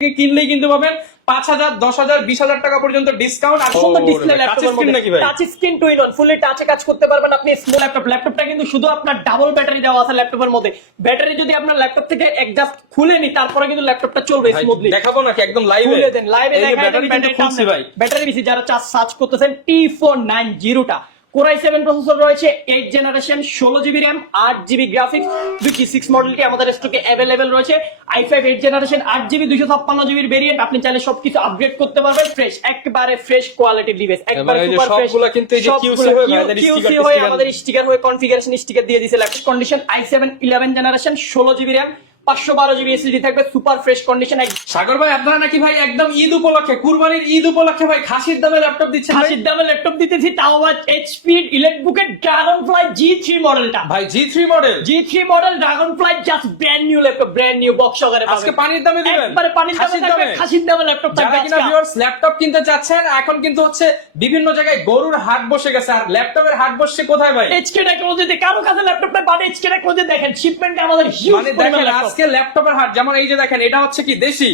কিনলেই কিন্তু পাবেন 5,000, 10,000, 20,000 টাকা পর্যন্ত ডিসকাউন্ট। আর সুন্দর display touch screen two in one, fully টাচে কাজ করতে পারবেন আপনি। স্মল ল্যাপটপটা কিন্তু শুধু আপনার ডাবল ব্যাটারি দেওয়া আছে ল্যাপটপের মধ্যে। ব্যাটারি যদি আপনার ল্যাপটপ থেকে একজাস্ট খুলে নি তারপরে কিন্তু ল্যাপটপটা চলবে স্মুথলি। দেখাবো নাকি একদম লাইভে? খুলে দেন, লাইভে দেখাই ভাই। ব্যাটারি বেশি যারা সার্চ করতেছেন T490টা কোরাই 7 প্রসেসর রয়েছে, 8 generation, 16GB RAM, 8GB graphics. 6 মডেলটি আমাদের স্টকে अवेलेबल রয়েছে। i5 8 জেনারেশন, 8GB 256GB এর ভেরিয়েন্ট। আপনি চাইলে সবকিছু আপগ্রেড করতে পারবেন। ফ্রেশ, একবারে ফ্রেশ কোয়ালিটির ডিভাইস, একবারে সুপার ফ্রেশ। সবগুলো কিন্তু এই যে QC হয়ে আমাদের স্টিকার হয়ে কনফিগারেশন স্টিকার দিয়ে দিয়েছে। Laptop condition i7 11 generation, 16GB RAM, 512GB SSD থাকবে, সুপার ফ্রেশ কন্ডিশন। সাগর ভাই, আপনারা নাকি ভাই একদম ঈদ উপলক্ষে, কুরবানির ঈদ উপলক্ষে ভাই খাসির দামে ল্যাপটপ দিচ্ছেন? খাসির দামে ল্যাপটপ দিতেছি, তাও আবার এইচপি ইলেকট্রিকের ড্রাগনফ্লাই G3 মডেলটা। ভাই G3 model, G3 model Dragonfly, just brand new laptop, brand new box সহকারে পাবেন। আজকে পানির দামে দিবেন, একবারে পানির দামে থাকবে, খাসির দামে ল্যাপটপ থাকবে। যারা কিনা ভিউয়ার্স ল্যাপটপ কিনতে চাচ্ছেন, এখন কিন্তু হচ্ছে বিভিন্ন জায়গায় গরুর হাট বসে গেছে। আর ল্যাপটপের হাট বসছে কোথায় ভাই? এইচকে টেকনোলজিতে। কারো কাছে ল্যাপটপ নাই, বাট এইচকে টেকনোলজি দেখেন শিপমেন্টে আমাদের হিউজ মানে দেখেন আজকে ল্যাপটপের হাট, যেমন এই যে দেখেন, এটা হচ্ছে কি দেশি,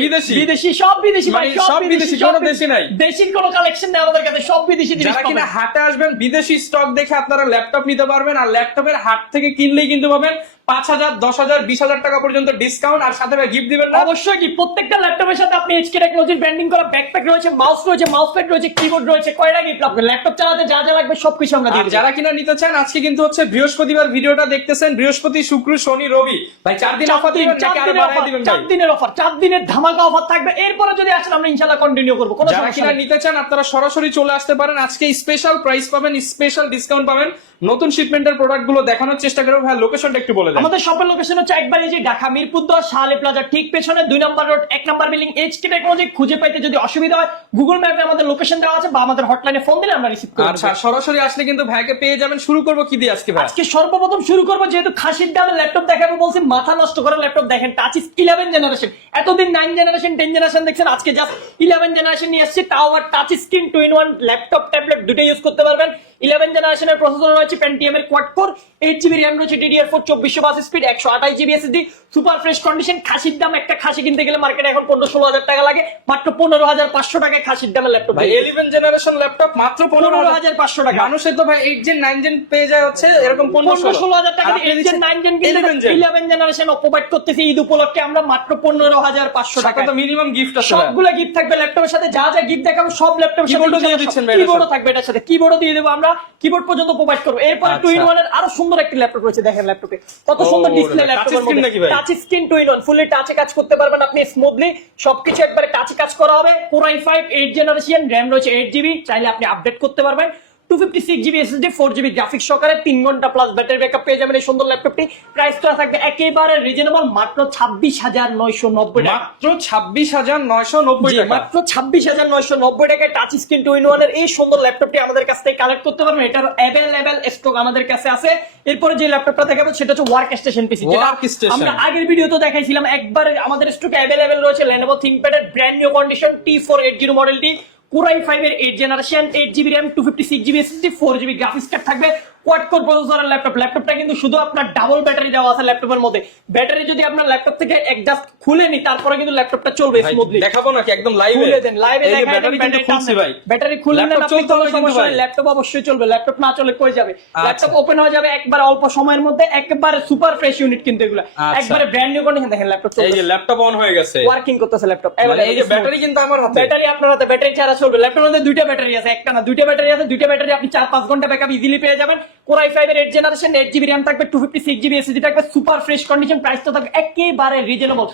বিদেশি, বিদেশি, সব বিদেশি ভাই, সব বিদেশি, কোনো দেশি নাই। দেশির কোনো কালেকশন নেই আমাদের কাছে, সব বিদেশি জিনিস। যারা কিনা হাটে আসবেন, বিদেশি স্টক দেখে আপনারা ল্যাপটপ নিতে পারবেন। আর ল্যাপটপের হাট থেকে কিনলেই কিন্তু পাবেন 5,000, 10,000, 20,000 টাকা পর্যন্ত ডিসকাউন্ট। আর সাথে গিফট দিবেন না? অবশ্যই কি, প্রত্যেকটা ল্যাপটপের সাথে আপনি এইচকে টেকনোলজির ব্র্যান্ডিং করা ব্যাকপ্যাক রয়েছে, মাউস রয়েছে, মাউস প্যাড রয়েছে, কিবোর্ড রয়েছে। কয়টা গিফট আপনার ল্যাপটপ চালাতে যা যা লাগবে সবকিছু আমরা দিয়ে দেব। যারা কিনা নিতে চান, আজকে কিন্তু হচ্ছে বৃহস্পতিবার ভিডিওটা দেখতেছেন, বৃহস্পতি, শুক্র, শনি, রবি। ভাই 4 দিন অফার দিবেন নাকি আরো বাড়ায় দিবেন? 4 দিনের অফার, 4 দিনের ধামাকা অফার থাকবে। এরপরে যদি আসেন আমরা ইনশাআল্লাহ কন্টিনিউ করব। কোনো যারা কিনা নিতে চান আপনারা সরাসরি চলে আসতে পারেন। আজকে স্পেশাল প্রাইস পাবেন, স্পেশাল ডিসকাউন্ট পাবেন। নতুন শিপমেন্টের প্রোডাক্ট গুলো দেখানোর চেষ্টা করব। ভাই লোকেশনটা একটু বলে দেন। আমাদের শপের লোকেশন হচ্ছে একবারে যে ঢাকা মিরপুর 10 শাহালি প্লাজা ঠিক পেছনে 2 নম্বর রোড 1 নম্বর বিল্ডিং। এইচকে টেকনোলজি খুঁজে পাইতে যদি অসুবিধা হয়, গুগল ম্যাপে আমাদের লোকেশন দেওয়া আছে বা আমাদের হটলাইনে ফোন দিলে আমরা রিসিভ করব। আচ্ছা, সরাসরি আসলে কিন্তু ভাইকে পেয়ে যাবেন। শুরু করব কি দিয়ে আজকে ভাই? আজকে সর্বপ্রথম শুরু করব, যেহেতু খাসির দামে ল্যাপটপ দেখাবো বলছি, মাথা নষ্ট করা ল্যাপটপ দেখেন। টাচ 11 জেনারেশন, এতদিন 9 জেনারেশন 10 জেনারেশন দেখছেন, আজকে জাস্ট 11 জেনারেশন নিয়ে আসছে। তাও আর touch screen two in one, laptop tablet দুটো ইউজ করতে পারবেন। 11 জেনারেশনের প্রসেসর রয়েছে, Pentium এর কোয়াড কোর, 8GB RAM রয়েছে, DDR4 2420 speed, 128GB SSD, super fresh condition. খাসির দাম, একটা খাসি কিনতে গেলে মার্কেটে এখন 15-16 টাকা লাগে, মাত্র 15,500 টাকায় খাসির দামের ল্যাপটপ। ভাই 11 জেনারেশন ল্যাপটপ মাত্র 15,500 টাকা। মানুষের তো ভাই 8 জেন 9 জেন পেয়ে যায় হচ্ছে এরকম 15-16 টাকা। 8 জেন 9 জেন কিনতে 11 জেনারেশন প্রোভাইড করতেছি ঈদ উপলক্ষে আমরা মাত্র 15,500 টাকা। তো মিনিমাম গিফট আছে, সবগুলো গিফট থাকবে ল্যাপটপের সাথে। যা যা গিফট দেখাবো সব ল্যাপটপের সাথে কিবোর্ডও দিয়ে দিচ্ছেন ভাই? কিবোর্ডও থাকবে এটার সাথে, কিবোর্ডও দিয়ে দেব আমরা, কিবোর্ড পর্যন্ত প্রোভাইড করব। এরপরে টু ইন ওয়ান এর আরো সুন্দর একটা ল্যাপটপ রয়েছে, দেখেন ল্যাপটপে কত সুন্দর ডিসপ্লে। ল্যাপটপের মধ্যে touch screen two in one, fully টাচে কাজ করতে পারবেন আপনি স্মুথলি, সবকিছু একবারে টাচে কাজ করা হবে। Core i5 8 জেনারেশন, RAM রয়েছে 8GB, চাইলে আপনি আপডেট করতে পারবেন। 256GB SSD, 4GB গ্রাফিক্স সহকারে, 3 ঘন্টা প্লাস ব্যাটারি ব্যাকআপ পেয়ে যাবেন এই সুন্দর ল্যাপটপটি। প্রাইসটা থাকবে একেবারে রিজনেবল, মাত্র 26,990 টাকা। মাত্র 26,990 টাকা। মাত্র 26,990 টাকায় touch screen two in one এর এই সুন্দর ল্যাপটপটি আমাদের কাছ থেকে কালেক্ট করতে পারবেন। এটার अवेलेबल স্টক আমাদের কাছে আছে। এরপরে যে ল্যাপটপটা দেখাবো সেটা হচ্ছে ওয়ার্ক স্টেশন পিসি, যেটা আমরা আগের ভিডিওতে দেখাইছিলাম। একবার আমাদের স্টকে अवेलेबल রয়েছে Lenovo ThinkPad এর ব্র্যান্ড নিউ কন্ডিশন T480 মডেলটি। Core i5 এর 8 generation, 8GB RAM, 256GB SSD, 4GB graphics card থাকবে, কোয়াড কোর প্রসেসরের ল্যাপটপ। ল্যাপটপটা কিন্তু শুধু আপনার ডাবল ব্যাটারি দেওয়া আছে ল্যাপটপের মধ্যে। ব্যাটারি যদি আপনার ল্যাপটপ থেকে একজাস্ট খুলে নি তারপরে কিন্তু ল্যাপটপটা চলবে স্মুথলি। দেখাবো নাকি একদম লাইভে? খুলে দেন, লাইভে দেখাই ব্যাটারি কিন্তু খুলছি ভাই। ব্যাটারি খুললে না আপনি চলবে সমস্যা নাই, ল্যাপটপ অবশ্যই চলবে। ল্যাপটপ না চলে কই যাবে? ল্যাপটপ ওপেন হয়ে যাবে একবার অল্প সময়ের মধ্যে, একবারে সুপার ফ্রেশ ইউনিট কিন্তু এগুলো একবারে ব্র্যান্ড নিউ কন্ডিশন। দেখেন ল্যাপটপ চলছে, এই যে ল্যাপটপ অন হয়ে গেছে, ওয়ার্কিং করতেছে ল্যাপটপ। এই যে ব্যাটারি কিন্তু আমার হাতে, ব্যাটারি আপনার হাতে, ব্যাটারি ছাড়া চলবে। ল্যাপটপের মধ্যে দুইটা ব্যাটারি আছে, একটা না দুইটা ব্যাটারি আছে। দুইটা ব্যাটারি আপনি 4-5 ঘন্টা ব্যাকআপ ইজিলি পেয়ে যাবেন। Core i5 এর 8 জেনারেশন, 8GB RAM থাকবে, 256GB SSD থাকবে, সুপার ফ্রেশ কন্ডিশন। প্রাইসটা থাকবে একেবারে রিজনেবল,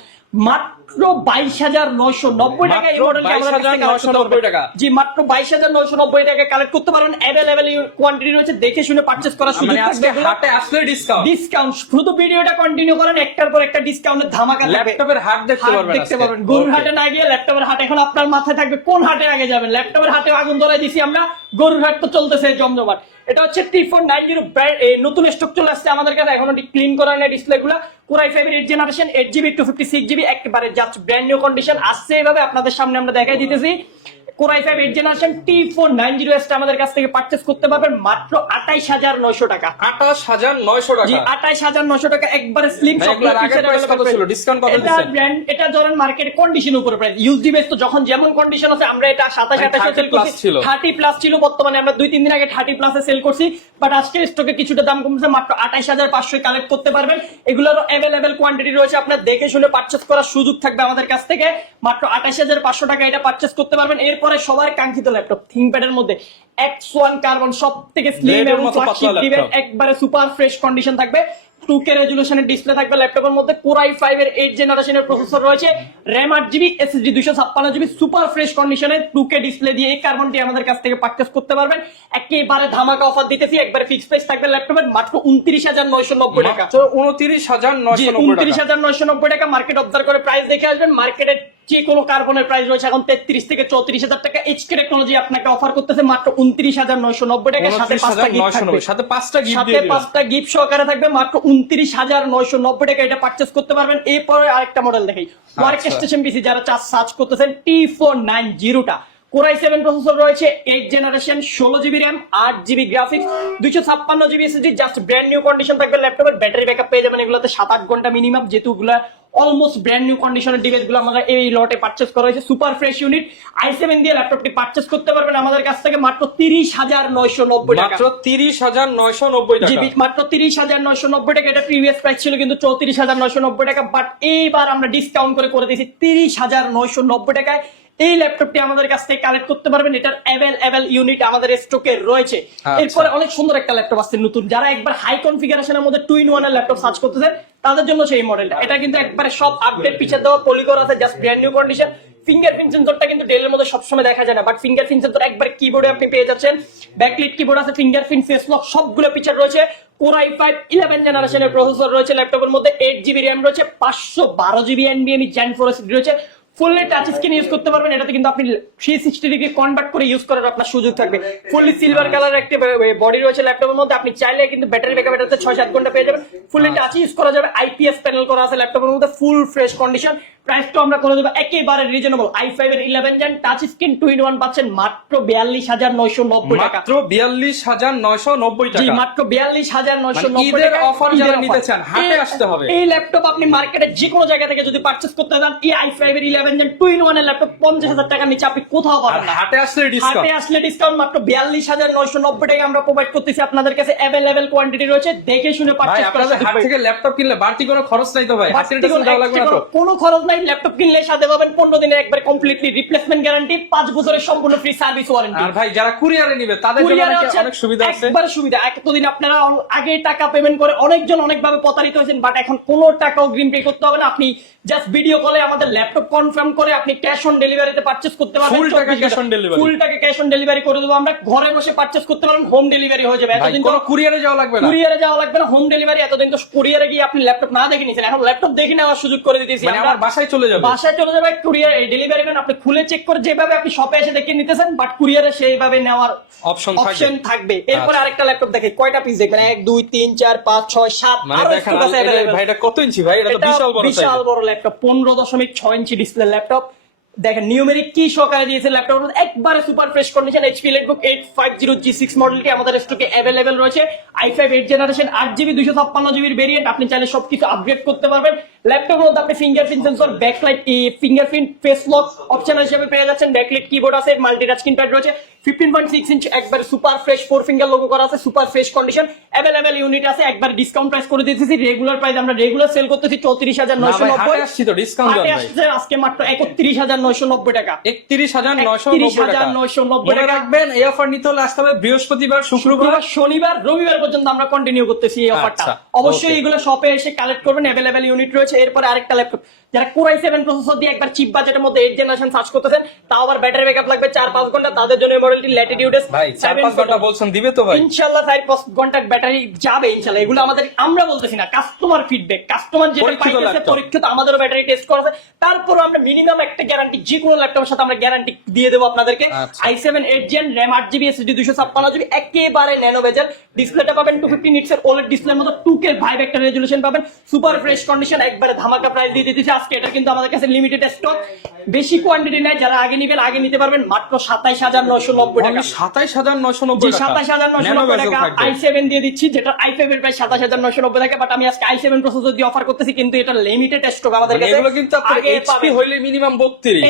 মাত্র 22,990 টাকা। এই মডেলটি আমাদের কাছে 22,990 টাকা। জি, মাত্র 22,990 টাকা কালেক্ট করতে পারেন। अवेलेबल কোয়ান্টিটি রয়েছে, দেখে শুনে পারচেজ করার সুযোগ মানে আজকে থাকবে। হাটে আসলে ডিসকাউন্ট, শুধু ভিডিওটা কন্টিনিউ করেন, একটার পর একটা ডিসকাউন্টের ধামাকা থাকবে। ল্যাপটপের হাট দেখতে পারবেন। গরুর হাটে না গিয়ে ল্যাপটপের হাট। এখন আপনার মাথায় থাকবে কোন হাটে আগে যাবেন। ল্যাপটপের হাটে আগুন ধরাই দিছি আমরা, গরুর হাট তো চলতেছে জমজমাট। এটা হচ্ছে T490 নতুন স্টক চলে আসছে আমাদের কাছে, এখনো ক্লিন করা নেই ডিসপ্লে গুলা। Core i5 এর 8 জেনারেশন, 8GB, 256GB, একেবারে জাস্ট ব্র্যান্ড নিউ কন্ডিশন আসছে। এভাবে আপনাদের সামনে আমরা দেখাই দিতেছি। Core i5 8th generation T490S টা আমাদের কাছ থেকে পারচেজ করতে পারবেন মাত্র 28900 টাকা। 28900 টাকা। জি 28900 টাকা একবারে স্লিম ভাই, সব এগুলোর আগের প্রাইস কত ছিল? ডিসকাউন্ট কত এটা দিচ্ছেন? ব্র্যান্ড, এটা ধরেন মার্কেট কন্ডিশন উপরে প্রাইস, ইউজডি বেস তো যখন যেমন কন্ডিশন আছে আমরা এটা 27-28 সেল 30 plus করছি, ছিল। 30 প্লাস ছিল, বর্তমানে আমরা 2-3 দিন আগে 30 প্লাসে সেল করছি, বাট আজকে স্টকে কিছুটা দাম কমছে, মাত্র 28500 কালেক্ট করতে পারবেন। এগুলোরও अवेलेबल কোয়ান্টিটি রয়েছে, আপনার দেখে শুনে পারচেজ করার সুযোগ থাকবে আমাদের কাছ থেকে। মাত্র 28500 টাকা এটা পারচেজ করতে পারবেন। এরপরে সবার কাঙ্ক্ষিত ল্যাপটপ থিংকপ্যাডের মধ্যে X1 কার্বন, সবথেকে স্লিম Blade এর এবং মতো ফ্ল্যাগশিপ পাতলা দিবেন, laptop। একবারে সুপার ফ্রেশ কন্ডিশন থাকবে। 2K রেজুলেশনের ডিসপ্লে থাকবে ল্যাপটপের মধ্যে। Core i5 এর 8th জেনারেশনের প্রসেসর রয়েছে, RAM 8GB, SSD 256GB, super fresh কন্ডিশনে 2K ডিসপ্লে দিয়ে এই কার্বনটি আমাদের কাছ থেকে পারচেজ করতে পারবেন। একেবারে ধামাকা অফার দিতেছি, একবারে ফিক্সড প্রাইস থাকবে ল্যাপটপের মাত্র 29990 টাকা। মাত্র 29990 টাকা। 29990 টাকা মার্কেট অবজার্ভ করে প্রাইস দেখে আসবেন। মার্কেটের যে কোনো কার্বনের প্রাইস রয়েছে এখন 33 থেকে 34000 টাকা। HK টেকনোলজি আপনাকে অফার করতেছে মাত্র 29990 টাকা, সাথে 5টা গিফট থাকবে, সাথে 5টা গিফট সাথে দিয়ে দিবেন। 5টা গিফট সহকারে থাকবে মাত্র 29990 টাকা, এটা পারচেজ করতে পারবেন। এরপরে আরেকটা মডেল দেখাই, ওয়ার্ক স্টেশন পিসি যারা সার্চ করতেছেন T490 টা। Core i7 প্রসেসর রয়েছে, 8th generation, 16GB RAM, 8GB graphics, 256GB SSD, just brand new condition থাকবে ল্যাপটপের। ব্যাটারি ব্যাকআপ পেয়ে যাবেন এগুলোতে 7-8 ঘন্টা মিনিমাম, যেহেতু এগুলা অলমোস্ট ব্র্যান্ড নিউ কন্ডিশনের ডিভাইস গুলো আমরা এই লটে পারচেজ করা হয়েছে। সুপার ফ্রেশ ইউনিট i7 দিয়ে ল্যাপটপটি পারচেজ করতে পারবেন আমাদের কাছ থেকে মাত্র 30990 টাকা। মাত্র 30990 জি টাকা। মাত্র 30990 টাকা। এটা প্রিভিয়াস প্রাইস ছিল কিন্তু 34990 টাকা, বাট এইবার আমরা ডিসকাউন্ট করে দিয়েছি 30990 টাকায়। এই ল্যাপটপটি আমাদের কাছ থেকে কালেক্ট করতে পারবেন, এটার অ্যাভেলেবল ইউনিট আমাদের স্টকে রয়েছে। এরপরে অনেক সুন্দর একটা ল্যাপটপ আসছে নতুন, যারা একবার হাই কনফিগারেশনের মধ্যে 2-in-1 এর ল্যাপটপ সার্চ করতেছেন তাদের জন্য সেই মডেলটা। এটা কিন্তু একবারে সব আপডেট পিকচার দেওয়া, পলিগন আছে, just brand new condition. Fingerprint সেন্সরটা কিন্তু ডেলের মধ্যে সবসময় দেখা যায় না, বাট ফিঙ্গারপ্রিন্ট সেন্সর একবার কিবোর্ডে আপনি পেয়ে যাচ্ছেন। ব্যাকলিট কিবোর্ড আছে, ফিঙ্গারপ্রিন্ট, ফেস লক, সবগুলো ফিচার রয়েছে। Core i5 11th জেনারেশনের প্রসেসর রয়েছে ল্যাপটপের মধ্যে, 8GB RAM রয়েছে, 512GB NVMe Gen 4 SSD রয়েছে। ফুললি টাচ স্ক্রিন ইউজ করতে পারবেন, এটাতে কিন্তু আপনি 360 ডিগ্রি কনভার্ট করে ইউজ করার আপনার সুযোগ থাকবে। ফুললি সিলভার কালার একটা বডি রয়েছে ল্যাপটপের মধ্যে, আপনি চাইলে কিন্তু ব্যাটারি ব্যাকআপ এটাতে 6-7 ঘন্টা পেয়ে যাবেন। ফুললি টাচ ইউজ করা যাবে, IPS প্যানেল করা আছে ল্যাপটপের মধ্যে, ফুল ফ্রেশ কন্ডিশন। প্রাইসটা আমরা করে দেবো একেবারে রিজনেবল। i5 এর 11th gen touch screen 2-in-1 পাচ্ছেন মাত্র 42990 টাকা। মাত্র 42990 জি টাকা। মাত্র 42990 ঈদের টাকা। অফার যারা নিতে চান হাটে আসতে হবে। এই ল্যাপটপ আপনি মার্কেটে যে কোনো জায়গা থেকে যদি পারচেজ করতে চান, এই i5 এর 11th জেন 2-in-1 এর ল্যাপটপ 50000 টাকার নিচে আপনি কোথাও আর পাবেন না। হাটে আসলে ডিসকাউন্ট। হাটে আসলে ডিসকাউন্ট মাত্র 42990 টাকা আমরা প্রোভাইড করতেছি আপনাদের কাছে। অ্যাভেলেবল কোয়ান্টিটি রয়েছে, দেখে শুনে ভাই পারচেজ করা আপনাদের হাট থেকে ল্যাপটপ কিনলে বাড়তি কোনো খরচ নাই তো ভাই? হাতের কাছে দেওয়া লাগবে না তো? কোনো খরচ নাই। ল্যাপটপ কিনলে সাথে পাবেন 15 দিনের একবার কমপ্লিটলি রিপ্লেসমেন্ট গ্যারান্টি, 5 বছরের সম্পূর্ণ ফ্রি সার্ভিস ওয়ারেন্টি। আর ভাই যারা কুরিয়ারে নিবে তাদের জন্য নাকি অনেক সুবিধা আছে। একবারে সুবিধা। এতদিন আপনারা আগে টাকা পেমেন্ট করে অনেকজন অনেকভাবে প্রতারিত হয়েছেন, বাট এখন কোনো টাকা অগ্রিম পে করতে হবে না। আপনি জাস্ট ভিডিও কলে আমাদের ল্যাপটপ কনফার্ম করে আপনি ক্যাশ অন ডেলিভারিতে পারচেজ করতে পারবেন। ফুল টাকা ক্যাশ অন ডেলিভারি। ফুল টাকা ক্যাশ অন ডেলিভারি করে দেবো আমরা, ঘরে বসে পারচেজ করতে পারবেন, হোম ডেলিভারি হয়ে যাবে। ভাই এতদিন কোনো কুরিয়ারে যাওয়া লাগবে না। কুরিয়ারে যাওয়া লাগবে না, হোম ডেলিভারি। এতদিন তো কুরিয়ারে গিয়ে আপনি ল্যাপটপ না দেখে নিয়েছেন, এখন ল্যাপটপ দেখে নেওয়ার সুযোগ করে দিতেছি। মানে আমার বাসায় চলে যাবে। বাসায় চলে যাবে, কুরিয়ার ডেলিভারি ম্যান আপনি খুলে চেক করে যেভাবে আপনি শপে এসে দেখে নিতেছেন, বাট কুরিয়ারে সেইভাবে নেওয়ার অপশন থাকবে। এরপর আরেকটা ল্যাপটপ দেখে, কয়টা পিস দেখবেন? 1 2 3 4 5 6 7 মানে দেখেন ভাই এটা কত ইঞ্চি ভাই? এটা তো বিশাল বড় সাইজ। বিশাল বড় ল্যাপটপ, 15.6 ইঞ্চি ডিসপ্লে ল্যাপটপ। দেখেন নিউমেরিক কি সহকারে দিয়েছে ল্যাপটপ, একবারে super fresh condition. HP Elecbook 850G6 মডেলটি আমাদের স্টকে अवेलेबल রয়েছে। i5 8th generation 8GB 256GB variant, আপনি চাইলে সবকিছু আপগ্রেড করতে পারবেন। ল্যাপটপের মধ্যে আপনি fingerprint sensor, backlight, fingerprint, face lock option হিসেবে পেয়ে যাচ্ছেন। ব্যাকলাইট কিবোর্ড আছে, মাল্টি টাচ স্ক্রিন প্যাড রয়েছে, 15.6 ইঞ্চ একবার সুপার ফ্রেশ 4 ফিঙ্গার লোগো করা আছে, super fresh condition. Available unit আছে, একবার ডিসকাউন্ট প্রাইস করে দিতেছি। রেগুলার প্রাইস আমরা রেগুলার সেল করতেছি 34990। হাটে আসছি তো ডিসকাউন্ট দেন ভাই। আসছে আজকে মাত্র 31990 টাকা। 31990 টাকা রাখবেন। এই অফার নিতে হলে আসতে হবে বৃহস্পতিবার, শুক্রবার, শনিবার, রবিবার পর্যন্ত আমরা কন্টিনিউ করতেছি এই অফারটা। অবশ্যই এগুলো শপে এসে কালেক্ট করবেন, अवेलेबल ইউনিট রয়েছে। এরপরে আরেকটা ল্যাপটপ, যারা Core i7 প্রসেসর দিয়ে একবার চিপ বাজেটের মধ্যে 8th জেনারেশন সার্চ করতেছেন, তাও আবার ব্যাটারি ব্যাকআপ লাগবে 4-5 ঘন্টা, তাদের জন্য এই মডেলটি ল্যাটিটিউড ভাই 4-5 ঘন্টা বলছেন দিবে তো ভাই? ইনশাআল্লাহ 4-5 ঘন্টা ব্যাটারি যাবে ইনশাআল্লাহ। এগুলো আমাদের, আমরা বলতেছি না, কাস্টমার ফিডব্যাক, কাস্টমার যেটা পাইতেছে পরীক্ষিত, আমাদেরও ব্যাটারি টেস্ট করা আছে। তারপর আমরা মিনিমাম একটা গ্যারান্টি যে কোনো ল্যাপটপের সাথে আমরা গ্যারান্টি দিয়ে দেবো আপনাদেরকে। i7 8th gen, RAM 8GB, SSD 256GB, একেবারে ন্যানো বেজেল। ডিসপ্লেটা পাবেন 250 নিটসের OLED ডিসপ্লের মতো, 2K ভাইভ একটা রেজুলেশন পাবেন, সুপার ফ্রেশ কন্ডিশন, একবারে ধামাকা প্রাইস দিয়ে দিতেছি আজকে। এটা কিন্তু আমাদের কাছে লিমিটেড স্টক, বেশি কোয়ান্টিটি নেয় যারা আগে নিবেন আগে নিতে পারবেন মাত্র 27990 টাকা। 27990 টাকা, 27990 টাকা i7 দিয়ে দিচ্ছি, যেটা i5 এর প্রাইস 27990 টাকা। বাট আমি আজকে i7 প্রসেসর দিয়ে অফার করতেছি, কিন্তু এটা লিমিটেড স্টক আমাদের কাছে। এগুলো কিন্তু আপনার এইচপি হইলে মিনিমাম 32,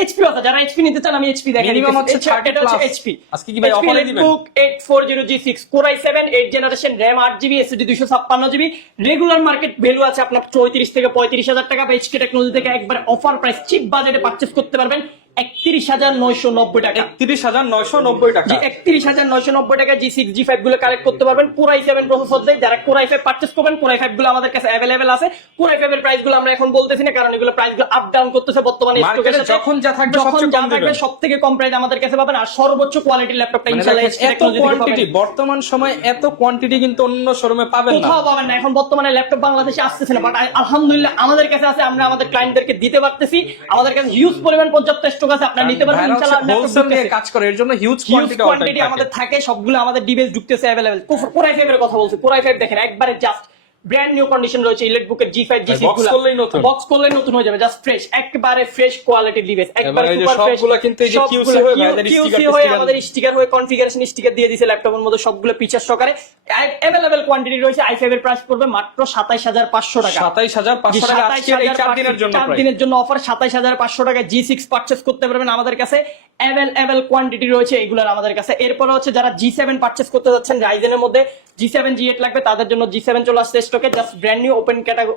এইচপি আছে, যারা এইচপি নিতে চান আমি এইচপি দেখাই। মিনিমাম হচ্ছে 30 এটা হচ্ছে প্লাস। এইচপি। আজকে কি ভাই অফারে দিবেন? বুক 840G6 Core i7 8 generation, RAM 8GB, SSD 256GB। Regular market value আছে আপনার 34 থেকে 35,000 টাকা। এইচকে টেকনোলজি থেকে একবার অফার প্রাইস চিপ বাজেটে পারচেজ করতে পারবেন 31,990 টাকা। 31,990 টাকা, 31,990 টাকা G6 G5 গুলো কালেক্ট করতে পারবেন Core i7 প্রসেসর দিয়ে। যারা Core i5 পারচেজ করবেন, Core i5 গুলো আমাদের কাছে अवेलेबल আছে। Core i5 এর প্রাইস গুলো আমরা এখন বলতেছি না, কারণ এগুলো প্রাইস গুলো আপ ডাউন করতেছে বর্তমানে স্টকের সাথে। যখন যা থাকবে সবথেকে কম প্রাইস আমাদের কাছে পাবেন, আর সর্বোচ্চ কোয়ালিটির ল্যাপটপটা ইনশাআল্লাহ এত কোয়ান্টিটি, বর্তমান সময় এত কোয়ান্টিটি কিন্তু অন্য শোরুমে পাবেন না, কোথাও পাবেন না। এখন বর্তমানে ল্যাপটপ বাংলাদেশে আসতেছে না, বাট আলহামদুলিল্লাহ আমাদের কাছে আছে, আমরা আমাদের ক্লায়েন্টদেরকে দিতে পারতেছি। আমাদের কাছে হিউজ পরিমাণ পর্যাপ্ত স্টক আছে, আপনারা নিতে পারবেন ইনশাআল্লাহ। হোলসেল নিয়ে কাজ করে, এর জন্য হিউজ কোয়ান্টিটি আমাদের থাকে, সবগুলো আমাদের ডিভাইস ঢুকতেছে अवेलेबल। Core i5 এর কথা বলছি, Core i5 দেখেন একবারে জাস্ট ব্র্যান্ড নিউ কন্ডিশন রয়েছে। ইলেকট্রিকের G5 G6 গুলো বক্স করলেই নতুন হয়ে যাবে, জাস্ট ফ্রেশ, একবারে ফ্রেশ কোয়ালিটির ডিভাইস, একবারে সুপার ফ্রেশ। সবগুলো কিন্তু এই যে QC হয়ে আমাদের স্টিকার হয়ে কনফিগারেশন স্টিকার দিয়ে দিয়েছে ল্যাপটপের মধ্যে, সবগুলো ফিচার সহকারে अवेलेबल কোয়ান্টিটি রয়েছে। i5 এর প্রাইস পড়বে মাত্র 27500 টাকা। 27500 টাকা আজকে এই 4 দিনের জন্য, 4 দিনের জন্য অফার। 27500 টাকা G6 পারচেজ করতে পারবেন আমাদের কাছে, अवेलेबल কোয়ান্টিটি রয়েছে এগুলোর আমাদের কাছে। এরপর হচ্ছে যারা G7 পারচেজ করতে যাচ্ছেন, রাইজেনের মধ্যে G7 G8 লাগবে, তাদের জন্য G7 চলে আসছে স্টকে, just brand new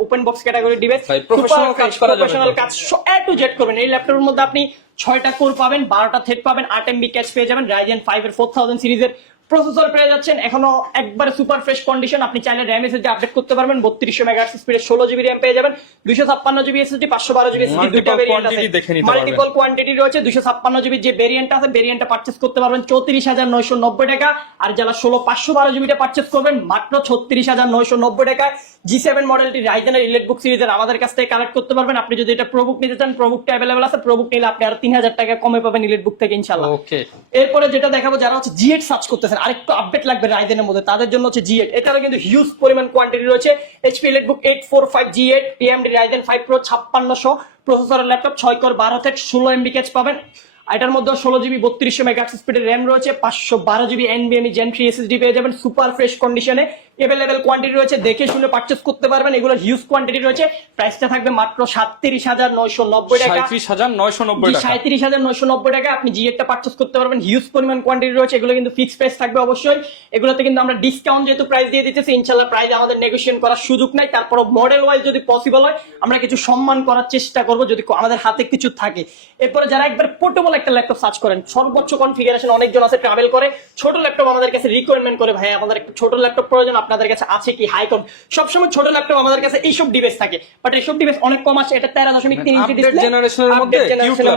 open box category device, professional কাজ করা যাবে, প্রফেশনাল কাজ A to Z করবেন। এই ল্যাপটপের মধ্যে আপনি 6টা কোর পাবেন, 12টা থ্রেড পাবেন, 8 MB ক্যাশ পেয়ে যাবেন, Ryzen 5 এর 4000 সিরিজের প্রসেসর পেয়ে যাচ্ছেন, এখনো একবারে সুপার ফ্রেশ কন্ডিশন। আপনি চাইলে RAM SSD আপডেট করতে পারবেন, 3200 মেগাহার্টজ স্পিডের 16GB RAM পেয়ে যাবেন, 256GB SSD 512GB SSD, দুটো ভেরিয়েন্ট আছে, মাল্টিপল কোয়ান্টিটি রয়েছে। 256GB যে ভেরিয়েন্ট আছে, ভেরিয়েন্টটা পারচেজ করতে পারবেন 34,990 টাকা। আর যারা 512GB টা পারচেজ করবেন মাত্র 36,990 টাকা। G7 মডেলটি রাইজেনের ইলেকট্রিক সিরিজের আমাদের কাছ থেকে কালেক্ট করতে পারবেন। আপনি যদি এটা প্রোবুক নিতে চান, প্রোবুকটা अवेलेबल আছে, প্রোবুক নিলে আপনি আর 3000 টাকা কমে পাবেন ইলেকট্রিক থেকে ইনশাআল্লাহ। ওকে, এরপরে যেটা দেখাবো, যারা হচ্ছে G8 সার্চ করতেছেন, আরেকটু আপডেট লাগবে রাইজেনের মধ্যে, তাদের জন্য হচ্ছে G8। এটারও কিন্তু হিউজ পরিমাণ কোয়ান্টিটি রয়েছে। HP Electbook 845 G8 AMD Ryzen 5 Pro 5600 প্রসেসরের laptop, 6 core 12 thread 16 MB catch পাবেন। এটার মধ্যে 16GB 3200 মেগাহার্টজ স্পিডের RAM রয়েছে, 512GB NVMe Gen 3 SSD পেয়ে যাবেন সুপার ফ্রেশ কন্ডিশনে। अवेलेबल কোয়ান্টিটি রয়েছে, দেখে শুনে পারচেজ করতে পারবেন। এগুলো হিউজ কোয়ান্টিটি রয়েছে। প্রাইসটা থাকবে মাত্র 37,990 টাকা, 37,990 টাকা, 37,990 টাকা। আপনি G8 টা পারচেজ করতে পারবেন, হিউজ পরিমাণ কোয়ান্টিটি রয়েছে। এগুলো কিন্তু ফিক্স প্রাইস থাকবে অবশ্যই। এগুলোতে কিন্তু আমরা ডিসকাউন্ট যেহেতু প্রাইস দিয়ে দিতেছি, ইনশাআল্লাহ প্রাইস আমাদের নেগোশিয়েশন করার সুযোগ নাই। তারপর মডেল ওয়াইজ যদি পসিবল হয় আমরা কিছু সম্মান করার চেষ্টা করব, যদি আমাদের হাতে কিছু থাকে। এরপরে যারা একবার পোর্টেবল একটা ল্যাপটপ সার্চ করেন, সর্বোচ্চ কনফিগারেশন, অনেকজন আছে ট্রাভেল করে, ছোট ল্যাপটপ আমাদের কাছে রিকোয়ারমেন্ট করে, ভাই আমাদের একটা ছোট ল্যাপটপ প্রয়োজন, আপনাদের কাছে আছে কি? হাইকন সবসময় ছোট ল্যাপটপ আমাদের কাছে এইসব ডিভাইস থাকে, বাট এইসব ডিভাইস অনেক কম আছে। এটা 13.3 ইঞ্চি ডিসপ্লে, জেনারেশনের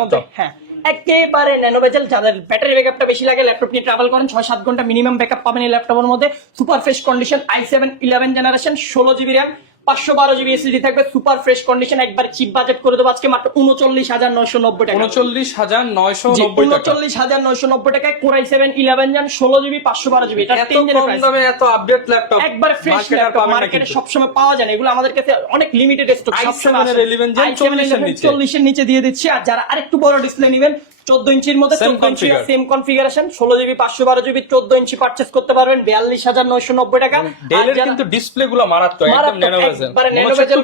মধ্যে হ্যাঁ একেবারে ন্যানো বেজেল। যাদের ব্যাটারি ব্যাকআপটা বেশি লাগে, ল্যাপটপ নিয়ে ট্রাভেল করেন, 6-7 ঘন্টা মিনিমাম ব্যাকআপ পাবেন এই ল্যাপটপের মধ্যে। Super fresh condition, i7 11 generation, 16GB RAM, 512GB SSD থাকবে, সুপার ফ্রেশ কন্ডিশন। একবার চিপ বাজেট করে দেবো আজকে মাত্র 39,990 টাকা। 39,990 টাকায় Core i7 11 Gen 16GB 512GB। এটা 10 জেনের প্রাইস, এত আপডেট ল্যাপটপ একবার ফ্রেশ ল্যাপটপ মার্কেটে সবসময় পাওয়া যায় না। এগুলো আমাদের কাছে অনেক লিমিটেড স্টক, সবসময় 40 এর নিচে দিয়ে দিচ্ছি। আর যারা আরেকটু বড় ডিসপ্লে নেবেন, 14 ইঞ্চির মধ্যে সেম কনফিগারেশন, 16GB 512GB 14 ইঞ্চি পারচেজ করতে পারবেন 42,990 টাকা। ডেলের কিন্তু ডিসপ্লে গুলো মারাত্মক, একদম ন্যানো বেজেল,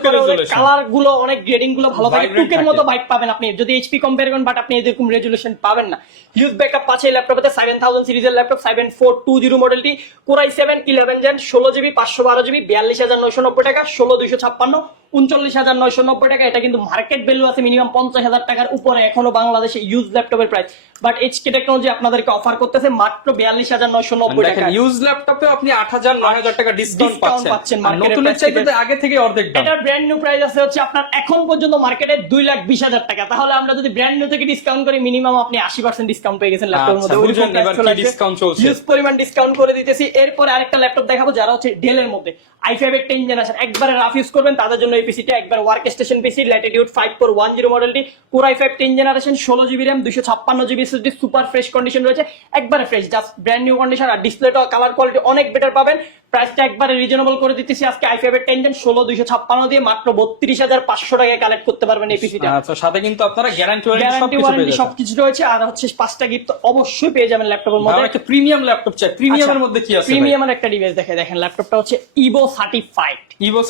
কালার গুলো অনেক, গ্রেডিং গুলো ভালো থাকে, টুকের মতো বাইক পাবেন আপনি যদি HP কম্পেয়ার করেন, বাট আপনি এরকম রেজুলেশন পাবেন না। হিউজ ব্যাকআপ আছে এই ল্যাপটপে। 7000 সিরিজের ল্যাপটপ, 7420 মডেলটি, Core i7 11 Gen 16GB 512GB 42,990 টাকা, 16256 39,990 টাকা। এটা কিন্তু মার্কেট ভ্যালু আছে মিনিমাম 50,000 টাকার উপরে এখনো বাংলাদেশে ইউজ ল্যাপটপের প্রাইস, বাট এইচকে টেকনোলজি আপনাদেরকে অফার করতেছে মাত্র 42,990 টাকা। ইউজ ল্যাপটপে আপনি 8,000 9,000 টাকা ডিসকাউন্ট পাচ্ছেন, নতুনের চাইতে আগে থেকে অর্ধেক দাম। এটা ব্র্যান্ড নিউ প্রাইস আছে হচ্ছে আপনার এখন পর্যন্ত মার্কেটে 2,20,000 টাকা। তাহলে আমরা যদি ব্র্যান্ড নিউ থেকে ডিসকাউন্ট করি, মিনিমাম আপনি 80% ডিসকাউন্ট পেয়ে গেছেন ল্যাপটপের মধ্যে। বুঝুন এবার কি ডিসকাউন্ট চলছে, হিউজ পরিমাণ ডিসকাউন্ট করে দিতেছি। এরপর আরেকটা ল্যাপটপ দেখাবো যারা হচ্ছে ডেলের মধ্যে i5 এর 10 জেনারেশন একবারে রাফ ইউজ করবেন, তাদের জন্য এই পিসিটা একবার ওয়ার্ক স্টেশন পিসি, ল্যাটিটিউড 5410 মডেলটি, Core i5 10 জেনারেশন, 16GB RAM, 256GB SSD, super fresh condition রয়েছে, একবারে fresh, just brand new condition. আর ডিসপ্লেটা কালার কোয়ালিটি অনেক বেটার পাবেন। প্রাইসটা একবারে রিজনেবল করে দিতেছি আজকে i5 এর 10 জেন 16256 দিয়ে মাত্র 32500 টাকায় কালেক্ট করতে পারবেন এই পিসিটা। আচ্ছা, সাথে কিন্তু আপনারা গ্যারান্টি ওয়ারেন্টি সবকিছু রয়েছে। আর হচ্ছে 5টা গিফট অবশ্যই পেয়ে যাবেন ল্যাপটপের মধ্যে। একটা প্রিমিয়াম ল্যাপটপ চাই, প্রিমিয়ামের মধ্যে কি আছে? প্রিমিয়ামের একটা ডিভাইস দেখেন ল্যাপটপটা হচ্ছে Ivo certified, Ivo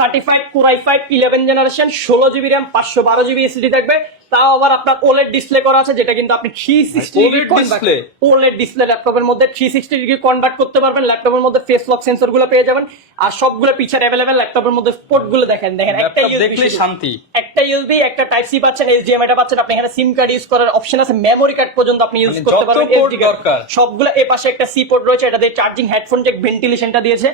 certified Core i5 11 generation, 16GB RAM, 512GB SSD থাকবে। তাও আবার আপনার OLED ডিসপ্লে করা আছে, যেটা কিন্তু আপনি 360 ডিসপ্লে, OLED ডিসপ্লে ল্যাপটপের মধ্যে 360 ডিগ্রি কনভার্ট করতে পারবেন। ল্যাপটপের মধ্যে ফেস লক সেন্সর গুলো পেয়ে যাবেন, আর সবগুলো পিকচার अवेलेबल। ল্যাপটপের মধ্যে পোর্ট গুলো দেখেন একটা দেখলে শান্তি, একটা USB, একটা টাইপ সি পাচ্ছেন, HDMI টা পাচ্ছেন। আপনি এখানে সিম কার্ড ইউজ করার অপশন আছে, মেমোরি কার্ড পর্যন্ত আপনি ইউজ করতে পারবেন, SD কার্ড সবগুলো। এই পাশে একটা সি পোর্ট রয়েছে, এটা দিয়ে চার্জিং, হেডফোন জ্যাক, ভেন্টিলেশনটা দিয়েছে।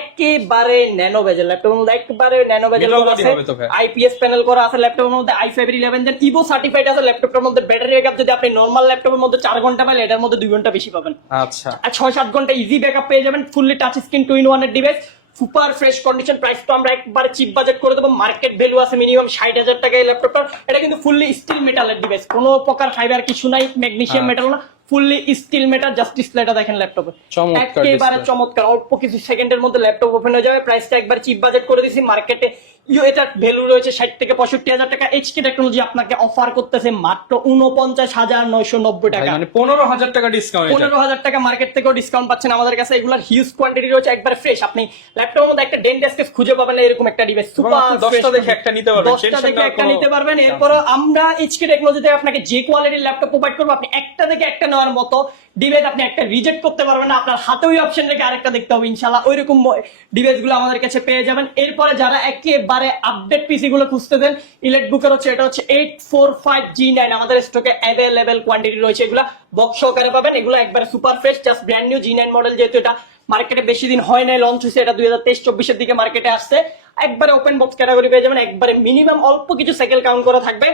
একেবারে ন্যানো বেজেল ল্যাপটপের মধ্যে, একেবারে ন্যানো বেজেল আছে, IPS প্যানেল করা আছে ল্যাপটপের মধ্যে। i5 এর 11 জেন ইভো সার্টিফাইড আছে ল্যাপটপের মধ্যে। ব্যাটারি ব্যাকআপ যদি আপনি নরমাল ল্যাপটপের মধ্যে 4 ঘন্টা পাইলে, এটার মধ্যে 2 ঘন্টা বেশি পাবেন। আচ্ছা, আর 6-7 ঘন্টা ইজি ব্যাকআপ পেয়ে যাবেন। ফুললি টাচ স্ক্রিন 2-in-1 এর device, super fresh condition. Price তো আমরা একবারে চিপ বাজেট করে দেবো, মার্কেট ভ্যালু আছে মিনিমাম 60,000 টাকা এই ল্যাপটপটা। এটা কিন্তু ফুললি স্টিল মেটালের ডিভাইস, কোনো প্রকার ফাইবার কিছু নাই, ম্যাগনেসিয়াম মেটাল না, ফুললি স্টিল মেটাল। জাস্ট ডিসপ্লেটা দেখেন ল্যাপটপে, একেবারে চমৎকার। অল্প কিছু সেকেন্ডের মধ্যে ল্যাপটপ ওপেন হয়ে যাবে। প্রাইসটা একবার চিপ বাজেট করে দিয়েছি মার্কেটে। এটার ভ্যালু রয়েছে 60 থেকে 65,000 টাকা। এইচকে টেকনোলজি আপনাকে অফার করতেছে মাত্র 49,990 টাকা, মানে 15,000 টাকা ডিসকাউন্ট। 15,000 টাকা মার্কেট থেকেও ডিসকাউন্ট পাচ্ছেন আমাদের কাছে। এগুলার হিউজ কোয়ান্টিটি রয়েছে, একবার ফ্রেশ। আপনি ল্যাপটপের মধ্যে একটা ডেন্ট স্কেচ খুঁজে পাবেন না এরকম একটা ডিভাইস। সুপার 10টা দেখে একটা নিতে পারবেন, 10টা দেখে একটা নিতে পারবেন। এরপর আমরা এইচকে টেকনোলজিতে আপনাকে যে কোয়ালিটির ল্যাপটপ প্রোভাইড করবো, আপনি একটা দেখে একটা নেওয়ার মতো ডিভাইস আপনি একটা রিজেক্ট করতে পারবেন না। আপনার হাতে ওই অপশন রেখে আরেকটা দেখতে হবে ইনশাআল্লাহ। ওইরকম ডিভাইস গুলো আমাদের কাছে পেয়ে যাবেন। এরপরে যারা একেবারে আপডেট পিসি গুলো খুঁজতেছেন, ইলেট বুকের হচ্ছে এটা হচ্ছে 845G9 আমাদের স্টকে অ্যাভেলেবেল কোয়ান্টিটি রয়েছে। এগুলা বক্স সহকারে পাবেন। এগুলো একবারে super fresh, just brand new G9 model. যেহেতু এটা মার্কেটে বেশি দিন হয় নাই, লঞ্চ হয়েছে, এটা 2023-24 এর দিকে মার্কেটে আসছে। একবারে ওপেন বক্স ক্যাটাগরি পেয়ে যাবেন। একবারে মিনিমাম অল্প কিছু সাইকেল কাউন্ট করা থাকবে।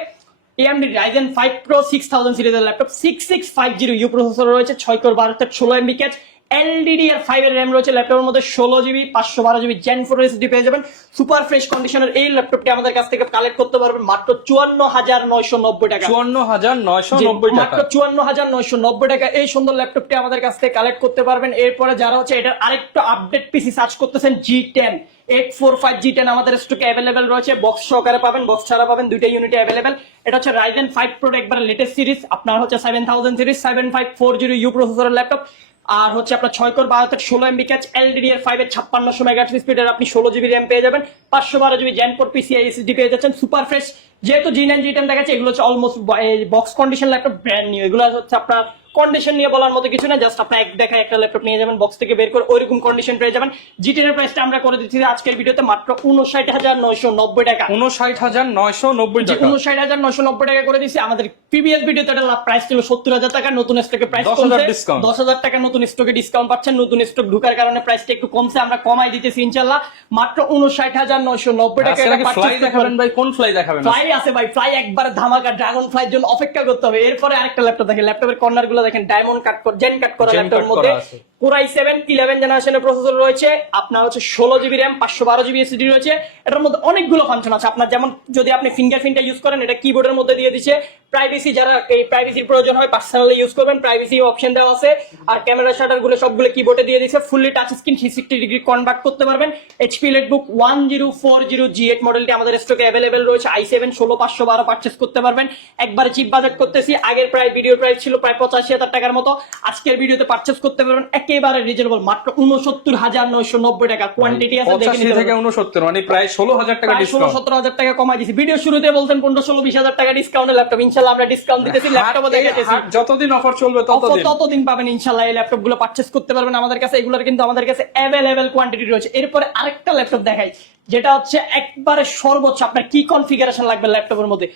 AMD Ryzen 5 Pro 6000 সিরিজের ল্যাপটপ, 6650U প্রসেসর রয়েছে, 6 কোর 12 16MB ক্যাচ, LDDR5 এর RAM রয়েছে ল্যাপটপের মধ্যে, 16GB 512GB Gen 4 SSD পেয়ে যাবেন। সুপার ফ্রেশ কন্ডিশনের এই ল্যাপটপটি আমাদের কাছ থেকে কালেক্ট করতে পারবেন মাত্র 54,990 টাকা। 54,990 টাকা, মাত্র 54,990 টাকা এই সুন্দর ল্যাপটপটি আমাদের কাছ থেকে কালেক্ট করতে পারবেন। এরপরে যারা হচ্ছে এটার আরেকটা আপডেট পিসি সার্চ করতেছেন, G10 845G10 আমাদের স্টকে অ্যাভেলেবেল রয়েছে। বক্স সহকারে পাবেন, বক্স ছাড়া পাবেন, দুইটা ইউনিটে অ্যাভেলেবেল। এটা হচ্ছে Ryzen 5 Pro একবার লেটেস্ট সিরিজ, আপনার হচ্ছে 7000 সিরিজ 7540U প্রসেসরের ল্যাপটপ। আর হচ্ছে আপনার 6 কোর 12 16MB ক্যাচ, LDDR5 এর 5600 মেগাহার্টজ স্পিডের আপনি 16GB RAM পেয়ে যাবেন, 512GB Gen 4 PCIe SSD পেয়ে যাচ্ছেন। সুপার ফ্রেশ, যেহেতু G9 G10 দেখাচ্ছে, এগুলো হচ্ছে almost box condition laptop, brand new. এগুলো হচ্ছে আপনার কন্ডিশন নিয়ে বলার মতো কিছু না, জাস্ট আপনি এক দেখায় একটা ল্যাপটপ নিয়ে যাবেন, বক্স থেকে বের করে ওইরকম কন্ডিশন পেয়ে যাবেন। G10 এর প্রাইসটা আমরা করে দিচ্ছি আজকের ভিডিওতে মাত্র 59,990 টাকা। 59,990 টাকা, 59,990 টাকা করে দিচ্ছি। আমাদের প্রিভিয়াস ভিডিওতে এটা প্রাইস ছিল 70,000 টাকা, নতুন স্টকে প্রাইস কমছে 10,000 টাকা, নতুন স্টকে ডিসকাউন্ট পাচ্ছেন। নতুন স্টক ঢোকার কারণে প্রাইসটা একটু কমছে, আমরা কমাই দিতেছি ইনশাআল্লাহ। মাত্র 59,990 টাকা। ফ্লাই দেখাবেন ভাই, কোন ফ্লাই দেখাবেন? ফ্লাই আছে ভাই, ফ্লাই একবার ধামাকা, ড্রাগন ফ্লাইয়ের জন্য অপেক্ষা করতে হবে। এরপরে আরেকটা ল্যাপটপ দেখেন, ল্যাপটপের কর্নার গুলো দেখেন, ডায়মন্ড কাট করে, জেন কাট করা ল্যাপটপের মধ্যে। Core i7 11 জেনারেশনের প্রসেসর রয়েছে, আপনার হচ্ছে 16GB RAM 512GB SSD রয়েছে। এটার মধ্যে অনেকগুলো ফাংশন আছে। আপনার যেমন যদি আপনি ফিঙ্গারপ্রিন্টটা ইউজ করেন, এটা কিবোর্ডের মধ্যে দিয়ে দিচ্ছে। প্রাইভেসি, যারা এই প্রাইভেসির প্রয়োজন হয় পার্সোনালি ইউজ করবেন, প্রাইভেসি অপশন দেওয়া আছে। আর ক্যামেরা শাটার গুলো সবগুলো কিবোর্ডে দিয়ে দিচ্ছে। Fully touch screen 360 degree convert করতে পারবেন। HP EliteBook 1040G8 মডেলটি আমাদের স্টকে অ্যাভেলেবেল রয়েছে। i7 16512 পারচেজ করতে পারবেন। একবারে চিপ বাজেট করতেছি। আগের ভিডিও প্রাইস ছিল প্রায় 85,000 টাকার মতো, আজকের ভিডিওতে পারচেজ করতে পারবেন একেবারে রিজনেবল মাত্র 69,990 টাকা। কোয়ান্টিটি আছে, দেখে নিতে থেকে 69 মানে প্রায় 16,000 টাকা ডিসকাউন্ট, 16-17,000 টাকা কমাই দিয়েছি। ভিডিও শুরুতে বলতেন 15-16-20,000 টাকা ডিসকাউন্টের ল্যাপটপ, ইনশাআল্লাহ আমরা ডিসকাউন্ট দিতেছি। ল্যাপটপও দেখাতেছি, যতদিন অফার চলবে ততদিন পাবেন ইনশাআল্লাহ। এই ল্যাপটপ গুলো পারচেজ করতে পারবেন আমাদের কাছে। এগুলোর কিন্তু আমাদের কাছে অ্যাভেলেবেল কোয়ান্টিটি রয়েছে। এরপরে আরেকটা ল্যাপটপ দেখাই, যেটা হচ্ছে একবারে সর্বোচ্চ আপনার কি কনফিগারেশন লাগবে ল্যাপটপের মধ্যে,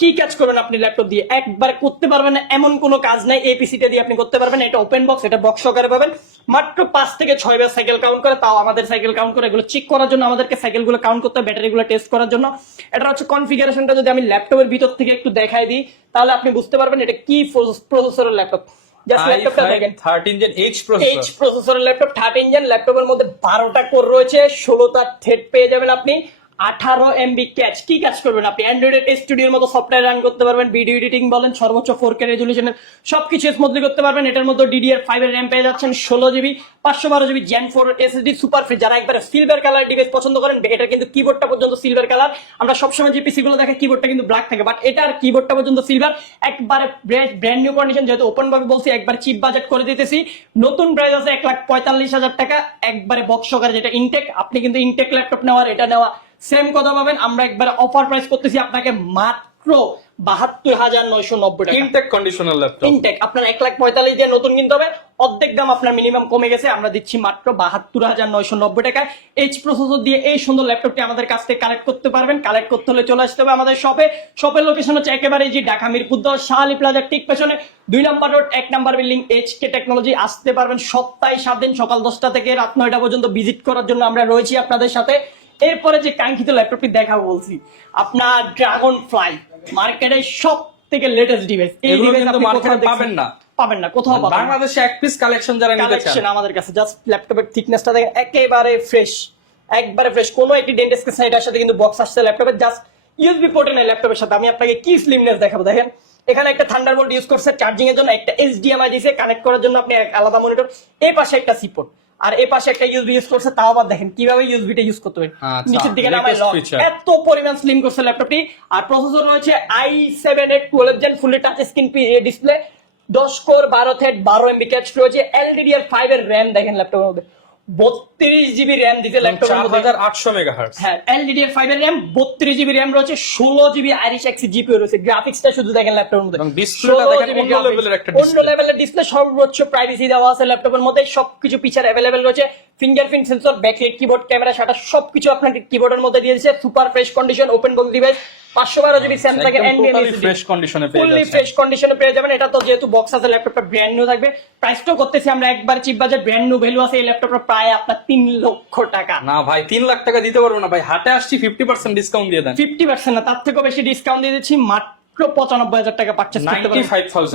কি কাজ করবেন আপনি ল্যাপটপ দিয়ে, একবার করতে পারবেন না এমন কোনো কাজ নাই এই পিসিটা দিয়ে আপনি করতে পারবেন। এটা ওপেন বক্স, এটা বক্স সহকারে পাবেন। মাত্র 5 থেকে 6 বার সাইকেল কাউন্ট করে, তাও আমাদের সাইকেল কাউন্ট করে। এগুলো চেক করার জন্য আমাদেরকে সাইকেল গুলো কাউন্ট করতে, ব্যাটারি গুলো টেস্ট করার জন্য। এটা হচ্ছে কনফিগারেশনটা যদি আমি ল্যাপটপের ভিতর থেকে একটু দেখাই দিই, তাহলে আপনি বুঝতে পারবেন এটা কি প্রসেসরের ল্যাপটপ। জাস্ট ল্যাপটপটা দেখেন, 13 জেন H প্রসেসরের ল্যাপটপ, 13 জেন ল্যাপটপের মধ্যে 12টা কোর রয়েছে, 16টা থ্রেড পেয়ে যাবেন আপনি। 18 MB ক্যাচ। কি কাজ করবেন আপনি? অ্যান্ড্রয়েড স্টুডিওর মতো সফটওয়্যার রান করতে পারবেন, ভিডিও এডিটিং বলেন, সর্বোচ্চ 4K রেজুলেশনের সবকিছু স্মুথলি করতে পারবেন। এটার মধ্যে DDR5 এর র্যাম পেয়ে যাচ্ছেন, 16GB 512GB Gen 4 SSD super free. যারা একবারে সিলভার কালার ডিভাইস পছন্দ করেন, এটা কিন্তু কিবোর্ডটা পর্যন্ত সিলভার কালার। আমরা সবসময় যে পিসি গুলো দেখে কিবোর্ডটা কিন্তু ব্ল্যাক থাকে, বাট এটার কিবোর্ডটা পর্যন্ত সিলভার, একবারে ব্র্যান্ড নিউ কন্ডিশন। যেহেতু ওপেন ভাবে বলছি, একবার চিপ বাজেট করে দিতেছি। নতুন প্রাইস আছে 1,45,000 টাকা, একবারে বক্স সহকারে, যেটা ইনটেক। আপনি কিন্তু ইনটেক ল্যাপটপ নেওয়ার এটা নেওয়া সেম কথা পাবেন। আমরা একবারে অফার প্রাইস করতেছি আপনাকে মাত্র 72,990 টাকা। ইনটেক কন্ডিশনাল ল্যাপটপ, ইনটেক আপনার 1,45,000 দিয়ে নতুন কিনতে হবে, অর্ধেক দাম আপনার মিনিমাম কমে গেছে। আমরা দিচ্ছি মাত্র 72,990 টাকা। এইচ প্রসেসর দিয়ে এই সুন্দর ল্যাপটপটি আমাদের কাছ থেকে কালেক্ট করতে পারবেন। কালেক্ট করতে হলে চলে আসতে হবে আমাদের শপে। শপের লোকেশন হচ্ছে একেবারে যে ঢাকা মিরপুর 10 শাহ আলী প্লাজার ঠিক পেছনে 2 নম্বর রোড 1 নম্বর বিল্ডিং, HK টেকনোলজি। আসতে পারবেন সপ্তাহে 7 দিন, সকাল 10টা থেকে রাত 9টা পর্যন্ত ভিজিট করার জন্য আমরা রয়েছি আপনাদের সাথে। এরপরে যে কাঙ্ক্ষিত ল্যাপটপটি দেখাবো বলছি, আপনার ড্রাগন ফ্লাই, মার্কেটে সব থেকে লেটেস্ট ডিভাইস। এই ডিভাইস আপনি মার্কেটে পাবেন না কোথাও পাবেন। বাংলাদেশে এক পিস কালেকশন যারা নিতে চান, আমাদের কাছে জাস্ট ল্যাপটপের থিকনেসটা দেখেন, একেবারে ফ্রেশ, একবারে ফ্রেশ। কোনো একটি ডেন্ট স্কেচ সাইডের সাথে কিন্তু বক্স আসছে ল্যাপটপের, জাস্ট ইউএসবি পোর্টে নেই ল্যাপটপের সাথে। আমি আপনাকে কি স্লিমনেস দেখাবো, দেখেন এখানে একটা থান্ডারবোল্ট ইউজ করছে চার্জিং এর জন্য, একটা HDMI দিয়েছে কানেক্ট করার জন্য আপনি আলাদা মনিটর, এই পাশে একটা সি পোর্ট, আর এই পাশে একটা ইউএসবি ইউজ করছে। তাও আবার দেখেন কিভাবে ইউএসবিটা ইউজ করতে হবে, নিচের দিকে নামায় লক। এত পরিমাণ স্লিম করছে ল্যাপটপটি। আর প্রসেসর রয়েছে i7 12 Gen fully touch screen display, 10 core 12 thread 12 MB cache রয়েছে। LDDR5 এর RAM দেখেন ল্যাপটপের মধ্যে 32GB RAM দিতে ল্যাপটপের মধ্যে, 4800 মেগাহার্টজ। হ্যাঁ LDDR5 এর RAM, 32GB RAM রয়েছে, 16GB আইরিশ এক্স জিপিইউ রয়েছে। গ্রাফিক্সটা শুধু দেখেন ল্যাপটপের মধ্যে, এবং ডিসপ্লেটা দেখেন অন্য লেভেলের একটা ডিসপ্লে, অন্য লেভেলের ডিসপ্লে। সর্বোচ্চ প্রাইভেসি দেওয়া আছে ল্যাপটপের মধ্যে, সবকিছু ফিচার अवेलेबल রয়েছে। Fingerprint sensor, backlight keyboard, camera, shutter সবকিছু আপনাকে কিবোর্ডের মধ্যে দিয়ে দিয়েছে। Super fresh condition open box device, 512GB Samsung এর NVMe ফ্রেশ কন্ডিশনে পেয়ে ফুললি যাচ্ছেন। ফ্রেশ কন্ডিশনে পেয়ে যাবেন। এটা তো যেহেতু বক্স আছে, ল্যাপটপটা ব্র্যান্ড নিউ থাকবে। প্রাইসটাও করতেছি আমরা একবার cheap budget, brand new value আছে এই ল্যাপটপটা প্রায় আপনার 3 লক্ষ টাকা। না ভাই 3 লাখ টাকা দিতে পারবো না ভাই, হাটে আসছি 50% ডিসকাউন্ট দিয়ে দেন। 50% না, তার থেকেও বেশি ডিসকাউন্ট দিয়ে দিচ্ছি, মাত্র 95,000 টাকা পারচেজ করতে পারবেন।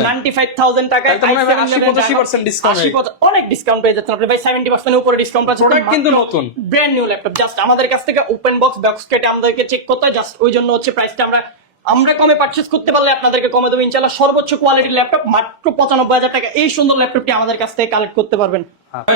95,000 টাকা, 80% ডিসকাউন্ট, অনেক ডিসকাউন্ট পেয়ে যাচ্ছেন আপনি ভাই। 70% এর উপরে ডিসকাউন্ট পাচ্ছেন। প্রোডাক্ট কিন্তু নতুন, ব্র্যান্ড নিউ ল্যাপটপ। জাস্ট আমাদের কাছ থেকে ওপেন বক্স কেটে আমাদেরকে চেক করতে হয়, জাস্ট ওই জন্য হচ্ছে প্রাইসটা আমরা কমে পারচেজ করতে পারলে আপনাদেরকে কমে দেবো ইনশাআল্লাহ। সর্বোচ্চ কোয়ালিটির ল্যাপটপ মাত্র 95,000 টাকা। এই সুন্দর ল্যাপটপটি আমাদের কাছ থেকে কালেক্ট করতে পারবেন।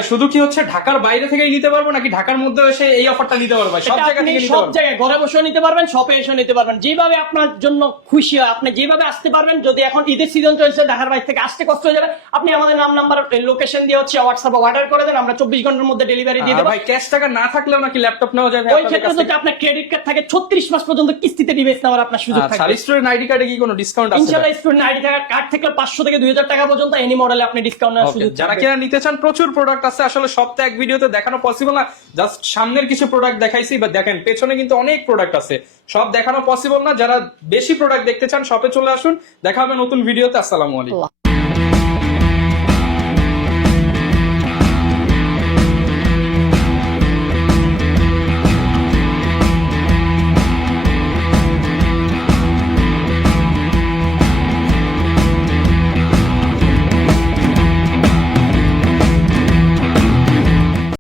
শুধু কি হচ্ছে ঢাকার বাইরে থেকেই নিতে পারবো নাকি ঢাকার মধ্যে এসে এই অফারটা নিতে পারবো? সব জায়গা থেকে নিতে সব পারবো, জায়গায় ঘরে বসেও নিতে পারবেন, শপে এসেও নিতে পারবেন, যেভাবে আপনার জন্য খুশি হয় আপনি যেভাবে আসতে পারবেন। যদি এখন ঈদের সিজন চলছে, ঢাকার বাইরে থেকে আসতে কষ্ট হয়ে যাবে, আপনি আমাদের নাম্বার লোকেশন দিয়ে হচ্ছে হোয়াটসঅ্যাপে অর্ডার করে দেন, আমরা 24 ঘন্টার মধ্যে ডেলিভারি দিয়ে দেব। ভাই ক্যাশ টাকা না থাকলেও নাকি ল্যাপটপ নেওয়া যাবে? ওই ক্ষেত্রে যদি আপনার ক্রেডিট কার্ড থাকে 36 মাস পর্যন্ত কিস্তিতে ডিভাইস নেওয়ার আপনার সুযোগ থাকে। আর স্টুডেন্ট আইডি কার্ডে কি কোনো ডিসকাউন্ট আছে? ইনশাআল্লাহ স্টুডেন্ট আইডি কার্ড থেকে 500 থেকে 2000 টাকা পর্যন্ত এনি মডেলে আপনি ডিসকাউন্ট নেওয়ার সুযোগ। যারা কিনা নিতে চান, প্রচুর প্রোডাক্ট আছে। আসলে সপ্তাহে এক ভিডিওতে দেখানো পসিবল না, জাস্ট সামনের কিছু প্রোডাক্ট দেখাইছি, বা দেখেন পেছনে কিন্তু অনেক প্রোডাক্ট আছে, সব দেখানো পসিবল না। যারা বেশি প্রোডাক্ট দেখতে চান শপে চলে আসুন, দেখা হবে নতুন ভিডিওতে। আসসালামু আলাইকুম।